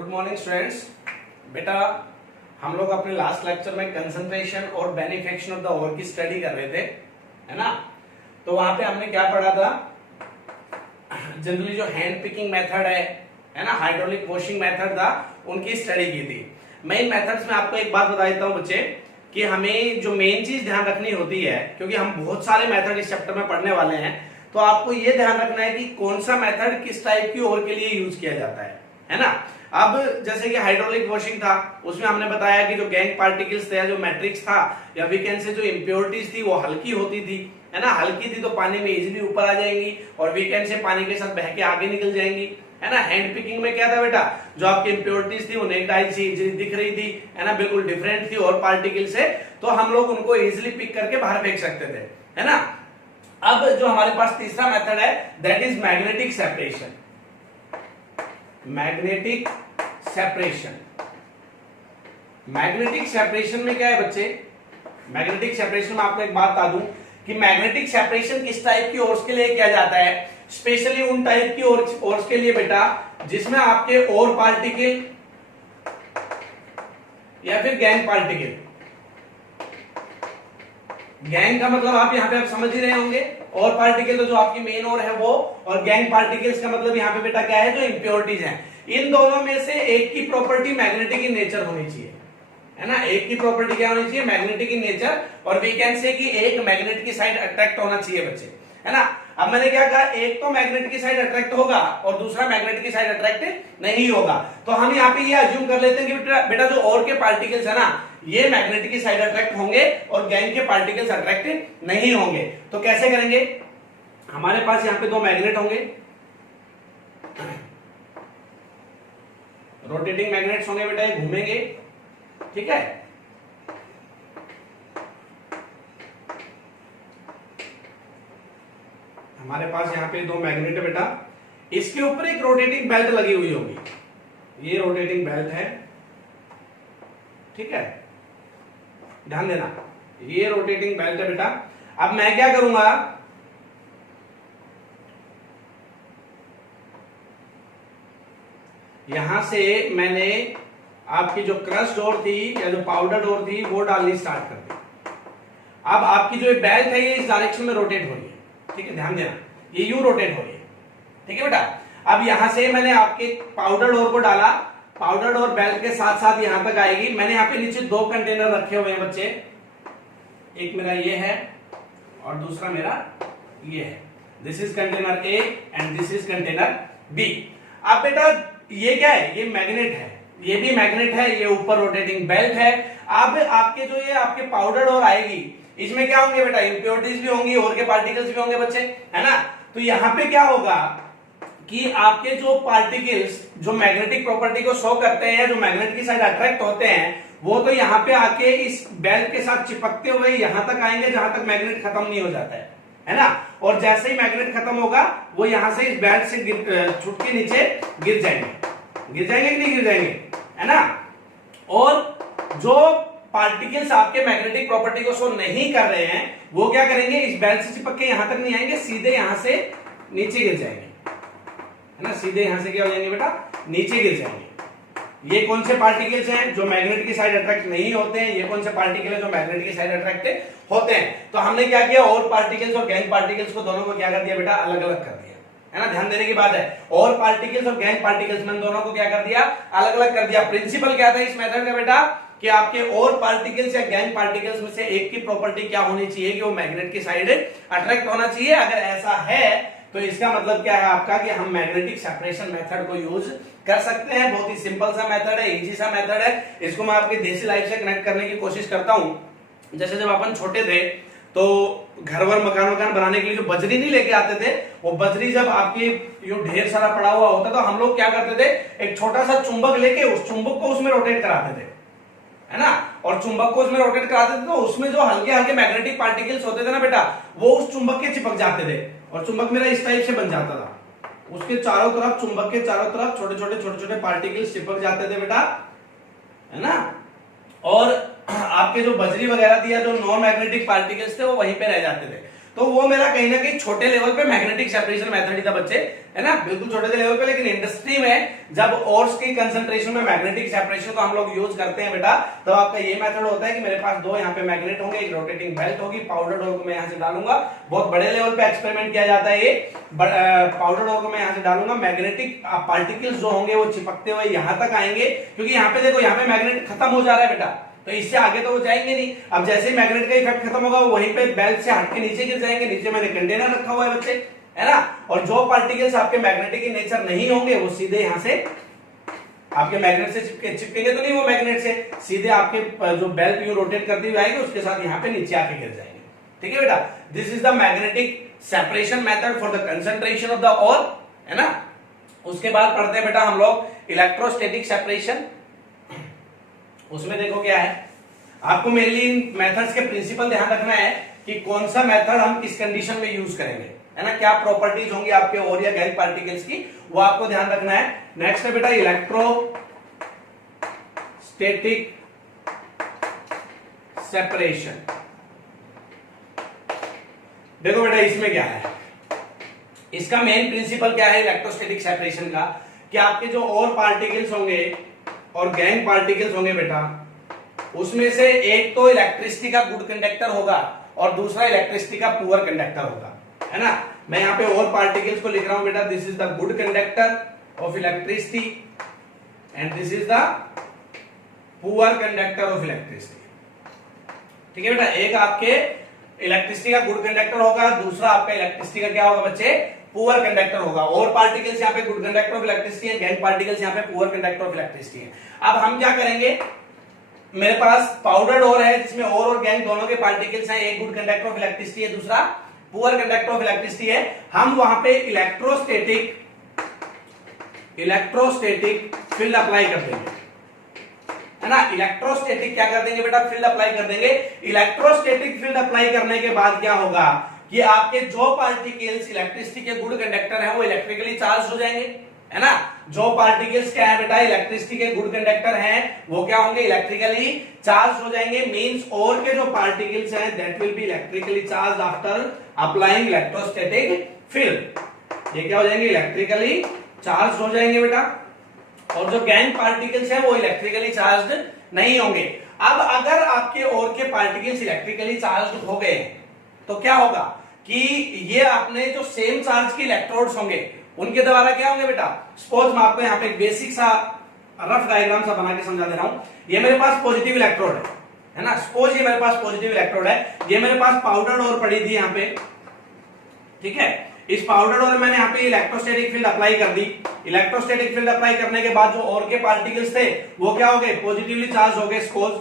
Good morning students. बेटा हम लोग अपने लास्ट लेक्चर में कंसंट्रेशन और बेनिफिकेशन ऑफ द ओर की स्टडी कर रहे थे, है ना। तो वहां पे हमने क्या पढ़ा था, जनरली जो हैंड पिकिंग मेथड है ना, हाइड्रोलिक वॉशिंग मेथड था, उनकी स्टडी की थी। मैं इन मेथड्स में आपको एक बात बता देता हूं बच्चे कि हमें जो मेन चीज ध्यान रखनी होती है, क्योंकि हम बहुत सारे मेथड इस चैप्टर में पढ़ने वाले हैं, तो आपको यह ध्यान रखना है कि कौन सा मेथड किस टाइप की ओर के लिए यूज किया जाता है ना। अब जैसे कि हाइड्रोलिक वॉशिंग था, उसमें हमने बताया कि जो गैंग पार्टिकल्स थे, जो मैट्रिक्स था, या वीकेंड से जो इंप्योरिटीज थी वो हल्की होती थी, है ना। हल्की थी तो पानी में इजीली ऊपर आ जाएंगी और वीकेंड से पानी के साथ बह के आगे निकल जाएंगी, है ना। हैंड पिकिंग में क्या था बेटा, जो आपकी इंप्योरिटीज थी वो नेक्ड आई से इजीली दिख रही थी, है ना, बिल्कुल डिफरेंट थी और पार्टिकल से, तो हम लोग उनको इजीली पिक करके बाहर फेंक सकते थे, है ना। अब जो हमारे पास तीसरा मेथड है that is magnetic separation. Magnetic separation, magnetic separation में क्या है बच्चे, मैग्नेटिक सेपरेशन में आपको एक बात बता दूं कि मैग्नेटिक सेपरेशन किस टाइप की ओर्स के लिए किया जाता है, स्पेशली उन टाइप की ओर्स के लिए बेटा जिसमें आपके ओर पार्टिकल या फिर गैंग पार्टिकल, गैंग का मतलब आप यहां पे आप समझ ही रहे होंगे, और पार्टिकल तो जो आपकी मेन ओर है वो, और गैंग पार्टिकल्स का मतलब यहां पे बेटा क्या है, जो इंप्योरिटीज हैं। इन दोनों में से एक की प्रॉपर्टी मैग्नेटिक इन नेचर होनी चाहिए, है ना। एक की प्रॉपर्टी क्या होनी चाहिए, मैग्नेटिक इन नेचर, और वी कैन से कि एक मैग्नेट की साइड अट्रैक्ट होना चाहिए बच्चे, है ना। अब मैंने क्या कहा, एक तो मैग्नेट की साइड अट्रैक्ट होगा और दूसरा मैग्नेट की साइड अट्रैक्ट नहीं होगा। तो हम यहाँ पे ये अज्यूम कर लेते हैं कि बेटा जो और के पार्टिकल्स है ना, ये मैग्नेट की साइड अट्रैक्ट होंगे और गैंग के पार्टिकल्स अट्रैक्ट नहीं होंगे। तो कैसे करेंगे, हमारे पास यहाँ पे दो मैग्नेट होंगे, रोटेटिंग मैग्नेट्स होंगे बेटा, ये घूमेंगे, ठीक है। हमारे पास यहाँ पे दो मैग्नेट है बेटा, इसके ऊपर एक रोटेटिंग बेल्ट लगी हुई होगी, ये रोटेटिंग बेल्ट है, ठीक है, ध्यान देना, ये रोटेटिंग बेल्ट है बेटा। अब मैं क्या करूंगा, यहां से मैंने आपकी जो क्रश डोर थी या जो पाउडर डोर थी वो डालनी स्टार्ट कर दी। अब आपकी जो बेल्ट है ये इस डायरेक्शन में रोटेट हो रही है, ठीक है, ध्यान देना, ये यूं रोटेट हो रही है, ठीक है बेटा। अब यहां से मैंने आपके पाउडर डोर को डाला, पाउडर डोर बेल्ट के साथ साथ यहां तक आएगी। मैंने यहां पे नीचे दो कंटेनर रखे हुए हैं बच्चे, एक मेरा ये है और दूसरा मेरा ये है। This is container A and this is container B. अब बेटा ये क्या है, ये मैग्नेट है, ये भी मैग्नेट है, ये ऊपर रोटेटिंग बेल्ट है। अब आपके जो ये आपके पाउडर डोर आएगी, इसमें क्या होंगे बेटा, इंप्योरिटीज भी होंगी और के पार्टिकल्स भी होंगे बच्चे, है ना। तो यहां पे क्या होगा कि आपके जो पार्टिकल्स जो मैग्नेटिक प्रॉपर्टी को शो करते हैं, जो मैग्नेट की साइड अट्रैक्ट होते हैं, वो तो यहां पे आके इस बेल्ट के साथ चिपकते हुए यहां तक आएंगे जहां तक मैग्नेट खत्म नहीं हो जाता है ना। और जैसे ही मैग्नेट खत्म होगा वो यहां से इस बेल्ट से छूट के नीचे गिर जाएंगे कि नहीं गिर जाएंगे, है ना। और जो पार्टिकल्स आपके मैग्नेटिक प्रॉपर्टी को शो नहीं कर रहे हैं वो क्या करेंगे, इस बेल्ट से चिपक के यहां तक नहीं आएंगे, सीधे यहां से नीचे गिर जाएंगे, है ना। सीधे यहां से क्या हो जाएंगे बेटा, नीचे गिर जाएंगे। ये कौन से पार्टिकल्स हैं जो मैग्नेट की साइड अट्रैक्ट नहीं होते हैं, ये कौन से पार्टिकल हैं जो मैग्नेट की साइड अट्रैक्ट होते हैं। तो हमने क्या किया, और पार्टिकल्स और गैंग पार्टिकल्स को दोनों को क्या कर दिया बेटा, अलग अलग कर दिया, है ना। ध्यान देने की बात है, और पार्टिकल्स और गैंग पार्टिकल्स में दोनों को क्या कर दिया, अलग अलग कर दिया। प्रिंसिपल क्या था इस मेथड का बेटा, कि आपके और पार्टिकल्स या गैंग पार्टिकल्स में से एक की प्रॉपर्टी क्या होनी चाहिए कि वो मैग्नेट की साइड अट्रैक्ट होना चाहिए। अगर ऐसा है तो इसका मतलब क्या है आपका, कि हम मैग्नेटिक सेपरेशन मेथड को यूज कर सकते हैं। बहुत ही सिंपल सा मेथड है, इजी सा मेथड है। इसको मैं आपकी देसी लाइफ से कनेक्ट करने की कोशिश करता हूं। जैसे जब अपन छोटे थे तो घर वर मकान बनाने के लिए जो बजरी नहीं लेके आते थे, वो बजरी जब आपकी यूं ढेर सारा पड़ा हुआ होता तो हम लोग क्या करते थे, एक छोटा सा चुंबक लेके उस चुंबक को उसमें रोटेट कराते थे, है ना। और चुंबक को उसमें रोटेट कराते थे तो उसमें जो हल्के हल्के मैग्नेटिक पार्टिकल्स होते थे ना बेटा, वो उस चुंबक के चिपक जाते थे और चुंबक मेरा इस टाइप से बन जाता था। उसके चारों तरफ, चुंबक के चारों तरफ छोटे छोटे पार्टिकल्स चिपक जाते थे बेटा, है ना। और आपके जो बजरी वगैरह थी या जो नॉन मैग्नेटिक पार्टिकल्स थे वो वहीं पे रह जाते थे। तो वो मेरा कहीं ना कहीं छोटे लेवल पे मैग्नेटिक सेपरेशन मेथड ही था बच्चे, है ना, बिल्कुल छोटे से लेवल पे। लेकिन इंडस्ट्री में जब ओर्स की कंसंट्रेशन में मैग्नेटिक सेपरेशन को हम लोग यूज करते हैं बेटा, तो आपका ये मेथड होता है कि मेरे पास दो यहाँ पे मैग्नेट होंगे, एक रोटेटिंग बेल्ट होगी, पाउडर डोर को मैं यहाँ से डालूंगा। बहुत बड़े लेवल पे एक्सपेरिमेंट किया जाता है ये। पाउडर डोर को मैं यहाँ से डालूंगा, मैग्नेटिक पार्टिकल्स जो होंगे वो चिपकते हुए यहाँ तक आएंगे, क्योंकि यहाँ पे देखो यहाँ पे मैग्नेट खत्म हो जा रहा है बेटा, तो इससे आगे तो वो जाएंगे नहीं। अब जैसे ही मैग्नेट का इफेक्ट खत्म होगा वहीं पे बेल्ट से हट के नीचे गिर जाएंगे। नीचे मैंने कंटेनर रखा हुआ है बच्चे, है ना, और जो पार्टिकल्स आपके मैग्नेटिक इन नेचर नहीं होंगे वो सीधे यहां से आपके मैग्नेट से चिपकेंगे तो नहीं, वो मैग्नेट से सीधे आपके जो बेल्ट यूं रोटेट करती हुई आएगी उसके साथ यहाँ पे नीचे आके गिर जाएंगे। ठीक है बेटा, this is the magnetic separation method for the concentration of the ore, है ना। उसके बाद पढ़ते हैं बेटा हम लोग इलेक्ट्रोस्टैटिक सेपरेशन। उसमें देखो क्या है, आपको मेनली इन मेथड्स के प्रिंसिपल ध्यान रखना है कि कौन सा मेथड हम किस कंडीशन में यूज करेंगे, है ना, क्या प्रॉपर्टीज होंगी आपके और या गैस पार्टिकल्स की, वो आपको ध्यान रखना है। नेक्स्ट है बेटा इलेक्ट्रोस्टैटिक सेपरेशन। देखो बेटा इसमें क्या है, इसका मेन प्रिंसिपल क्या है इलेक्ट्रोस्टैटिक सेपरेशन का, कि आपके जो और पार्टिकल्स होंगे और गैंग पार्टिकल्स होंगे बेटा, उसमें से एक तो इलेक्ट्रिसिटी का गुड कंडक्टर होगा और दूसरा इलेक्ट्रिसिटी का पुअर कंडक्टर होगा, है ना। मैं यहाँ पे और पार्टिकल्स को लिख रहा हूं बेटा, this is the good conductor of electricity and this is the poor conductor of electricity. ठीक है बेटा, एक आपके इलेक्ट्रिसिटी का गुड कंडक्टर होगा, दूसरा आपका इलेक्ट्रिसिटी का क्या होगा बच्चे, पुअर कंडक्टर होगा। और पार्टिकल्स यहाँ पे गुड कंडक्टर ऑफ इलेक्ट्रिसिटी है, गैंग पार्टिकल्स यहाँ पे पुअर कंडक्टर ऑफ इलेक्ट्रिसिटी है। अब हम क्या करेंगे, मेरे पास पाउडर डोर है जिसमें और गैंग दोनों के पार्टिकल्स हैं, एक गुड कंडक्टर ऑफ इलेक्ट्रिसिटी है, दूसरा पुअर कंडक्टर ऑफ इलेक्ट्रिसिटी है। हम वहां पे इलेक्ट्रोस्टैटिक फील्ड अप्लाई कर देंगे, है ना। इलेक्ट्रोस्टैटिक क्या कर देंगे बेटा, फील्ड अप्लाई कर देंगे। इलेक्ट्रोस्टैटिक फील्ड अप्लाई करने के बाद क्या होगा कि आपके जो पार्टिकल्स इलेक्ट्रिसिटी के गुड कंडक्टर है वो इलेक्ट्रिकली चार्ज हो जाएंगे, है ना। जो पार्टिकल्स क्या है बेटा, इलेक्ट्रिसिटी के गुड कंडक्टर हैं, वो क्या होंगे, इलेक्ट्रिकली चार्ज हो जाएंगे। मींस और के जो पार्टिकल्स हैं that will be electrically charge after applying electrostatic field. ये क्या हो जाएंगे, इलेक्ट्रिकली चार्ज हो जाएंगे बेटा। और जो गैंग पार्टिकल्स हैं वो इलेक्ट्रिकली चार्ज नहीं होंगे। अब अगर आपके और के पार्टिकल्स इलेक्ट्रिकली चार्ज हो गए तो क्या होगा कि ये अपने जो सेम चार्ज के इलेक्ट्रोड्स होंगे उनके द्वारा क्या होंगे बेटा, सपोज मैं आपको यहाँ पे एक बेसिक सा रफ डायग्राम सा बना के समझा दे रहा हूं। ये मेरे पास पॉजिटिव इलेक्ट्रोड है ना, सपोज ये मेरे पास पॉजिटिव इलेक्ट्रोड है, ये मेरे पास पाउडर डोर पड़ी थी यहाँ पे, ठीक है। इस पाउडर डोर में मैंने यहाँ पे इलेक्ट्रोस्टैटिक फील्ड अप्लाई कर दी। इलेक्ट्रोस्टैटिक फील्ड अप्लाई करने के बाद जो और के पार्टिकल्स थे वो क्या हो गए, पॉजिटिवली चार्ज हो गए, सपोज।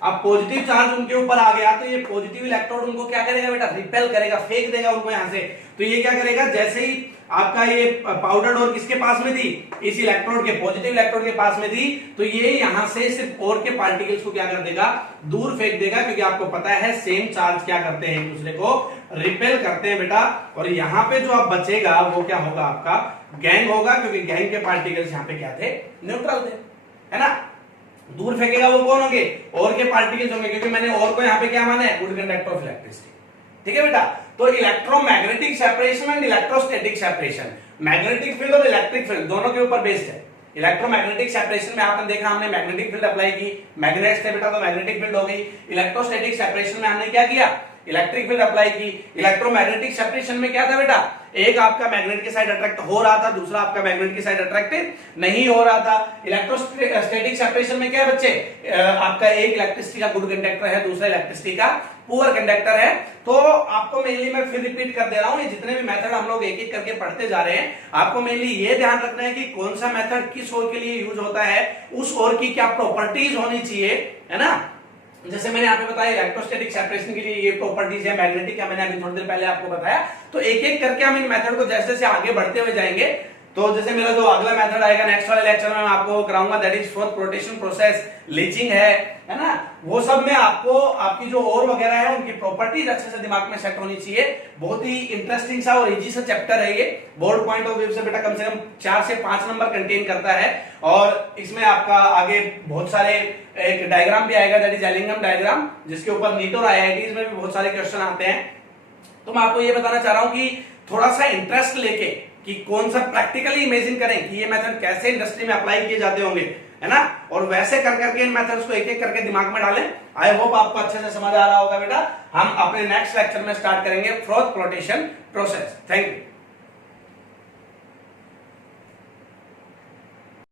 अब पॉजिटिव चार्ज उनके ऊपर आ गया तो ये पॉजिटिव इलेक्ट्रोड उनको क्या करेगा बेटा, रिपेल करेगा, फेंक देगा उनको यहां से। तो ये क्या करेगा, जैसे ही आपका ये पाउडर डोर किसके पास में थी, इस इलेक्ट्रोड के, पॉजिटिव इलेक्ट्रोड के पास में थी, तो ये यहां से सिर्फ और के पार्टिकल्स को क्या कर देगा, दूर फेंक देगा, क्योंकि आपको पता है सेम चार्ज क्या करते हैं, एक दूसरे को रिपेल करते हैं बेटा। और यहाँ पे जो आप बचेगा वो क्या होगा, आपका गैंग होगा, क्योंकि गैंग के पार्टिकल्स यहाँ पे क्या थे, न्यूट्रल थे, है ना। दूर फेंकेगा वो कौन होंगे, और के पार्टिकल्स होंगे, क्योंकि मैंने और को यहाँ पे क्या माना है, गुड कंडक्टर ऑफ इलेक्ट्रिसिटी। ठीक है बेटा, तो electromagnetic separation and electrostatic separation, magnetic field और इलेक्ट्रिक फील्ड दोनों के ऊपर बेस्ड है। इलेक्ट्रोमैग्नेटिक सेपरेशन में आपने देखा, हमने मैग्नेटिक फील्ड अप्लाई की, मैग्नेट्स थे बेटा तो मैग्नेटिक फील्ड हो गई। इलेक्ट्रोस्टैटिक सेपरेशन में हमने क्या किया, इलेक्ट्रिक फील्ड अप्लाई की। इलेक्ट्रोमैग्नेटिक सेपरेशन में क्या था बेटा, एक आपका मैग्नेट के साइड अट्रैक्ट हो रहा था, दूसरा आपका मैग्नेट के साइड अट्रैक्ट नहीं हो रहा था। इलेक्ट्रोस्टैटिक सेपरेशन में क्या है बच्चे, आपका एक इलेक्ट्रिसिटी का गुड कंडक्टर है, दूसरा इलेक्ट्रिसिटी का पुअर कंडक्टर है। तो आपको मेनली मैं फिर रिपीट कर दे रहा हूं, ये जितने भी मेथड हम लोग एक एक करके पढ़ते जा रहे हैं, आपको मेनली ये ध्यान रखना है कि कौन सा मेथड किस ओर के लिए यूज होता है, उस ओर की क्या प्रॉपर्टीज होनी चाहिए, है ना। जैसे मैंने यहाँ पे बताया इलेक्ट्रोस्टैटिक सेपरेशन के लिए ये प्रॉपर्टीज है, मैग्नेटिक का मैंने अभी थोड़ी देर पहले आपको बताया। तो एक एक करके हम इन मेथड को जैसे जैसे आगे बढ़ते हुए जाएंगे, तो जैसे मेरा जो अगला मेथड आएगा नेक्स्ट वाले लेक्चर में मैं आपको कराऊंगा, that is froth flotation process, leaching है ना। वो सब में आपको आपकी जो और वगैरह है उनकी प्रॉपर्टीज अच्छे से दिमाग में सेट होनी चाहिए। बहुत ही इंटरेस्टिंग सा और इजी सा चैप्टर है ये, बोर्ड पॉइंट ऑफ व्यू से बेटा कम 4 से 5 नंबर कंटेन करता है। और इसमें आपका आगे बहुत सारे एक डायग्राम भी आएगा, दैट इज एलिंगम डायग्राम, जिसके ऊपर नीट और आईआईटीज में भी बहुत सारे क्वेश्चन आते हैं। तो मैं आपको ये बताना चाह रहा हूं कि थोड़ा सा इंटरेस्ट लेके कि कौन सा प्रैक्टिकली इमेजिन करें कि ये मेथड कैसे इंडस्ट्री में अप्लाई किए जाते होंगे, है ना, और वैसे कर करके इन मेथड्स को एक एक करके दिमाग में डालें। आई होप आपको अच्छे से समझ आ रहा होगा बेटा। हम अपने नेक्स्ट लेक्चर में स्टार्ट करेंगे froth flotation process. Thank you.